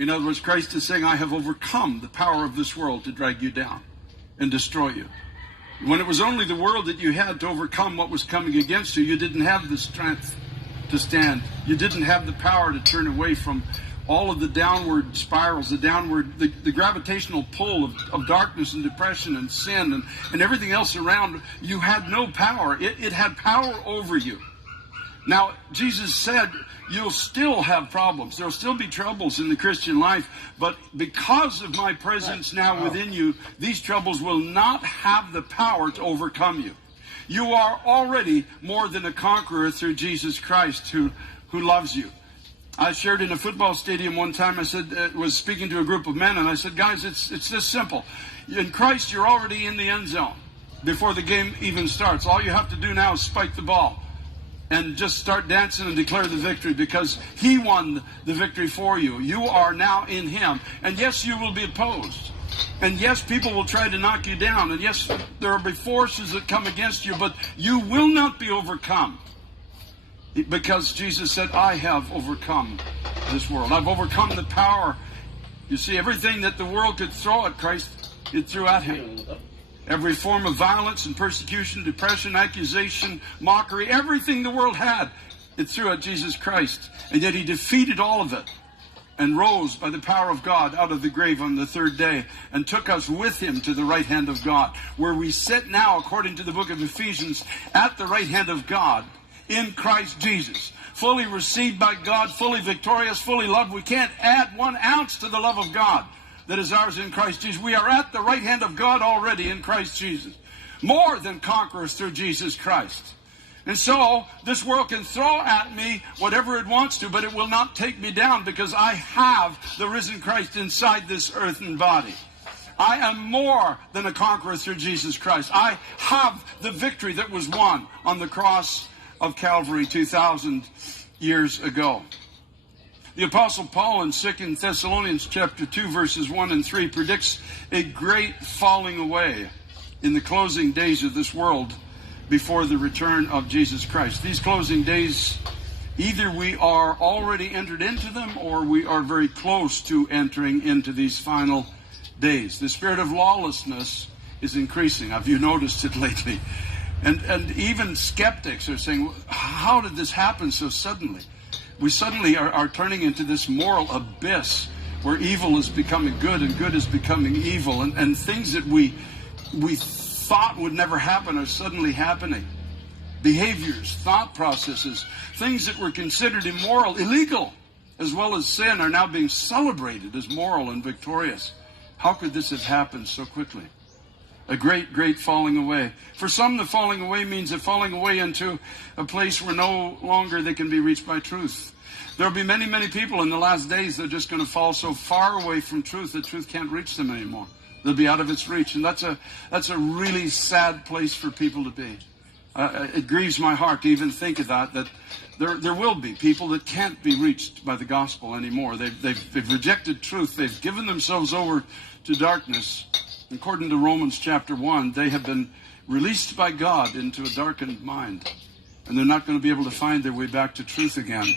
In other words, Christ is saying, I have overcome the power of this world to drag you down and destroy you. When it was only the world that you had to overcome what was coming against you, you didn't have the strength to stand. You didn't have the power to turn away from all of the downward spirals, the gravitational pull of darkness and depression and sin and everything else around. You had no power. It had power over you. Now, Jesus said, you'll still have problems. There'll still be troubles in the Christian life, but because of my presence now within you, these troubles will not have the power to overcome you. You are already more than a conqueror through Jesus Christ who loves you. I shared in a football stadium one time, I said, was speaking to a group of men, and I said, guys, it's this simple. In Christ, you're already in the end zone before the game even starts. All you have to do now is spike the ball and just start dancing and declare the victory, because he won the victory for you. You are now in him. And yes, you will be opposed. And yes, people will try to knock you down. And yes, there will be forces that come against you, but you will not be overcome. Because Jesus said, I have overcome this world. I've overcome the power. You see, everything that the world could throw at Christ, it threw at him. Every form of violence and persecution, depression, accusation, mockery, everything the world had, it threw at Jesus Christ. And yet he defeated all of it and rose by the power of God out of the grave on the third day and took us with him to the right hand of God, where we sit now, according to the book of Ephesians, at the right hand of God in Christ Jesus, fully received by God, fully victorious, fully loved. We can't add 1 ounce to the love of God that is ours in Christ Jesus. We are at the right hand of God already in Christ Jesus. More than conquerors through Jesus Christ. And so, this world can throw at me whatever it wants to, but it will not take me down, because I have the risen Christ inside this earthen body. I am more than a conqueror through Jesus Christ. I have the victory that was won on the cross of Calvary 2,000 years ago. The Apostle Paul in 2 Thessalonians chapter 2, verses 1 and 3 predicts a great falling away in the closing days of this world before the return of Jesus Christ. These closing days, either we are already entered into them or we are very close to entering into these final days. The spirit of lawlessness is increasing. Have you noticed it lately? And even skeptics are saying, how did this happen so suddenly? We suddenly are turning into this moral abyss where evil is becoming good and good is becoming evil. And things that we thought would never happen are suddenly happening. Behaviors, thought processes, things that were considered immoral, illegal, as well as sin, are now being celebrated as moral and victorious. How could this have happened so quickly? A great, great falling away. For some, the falling away means a falling away into a place where no longer they can be reached by truth. There will be many, many people in the last days that are just going to fall so far away from truth that truth can't reach them anymore. They'll be out of its reach. And that's a really sad place for people to be. It grieves my heart to even think of that there will be people that can't be reached by the gospel anymore. They've rejected truth. They've given themselves over to darkness. According to Romans chapter 1, they have been released by God into a darkened mind. And they're not going to be able to find their way back to truth again.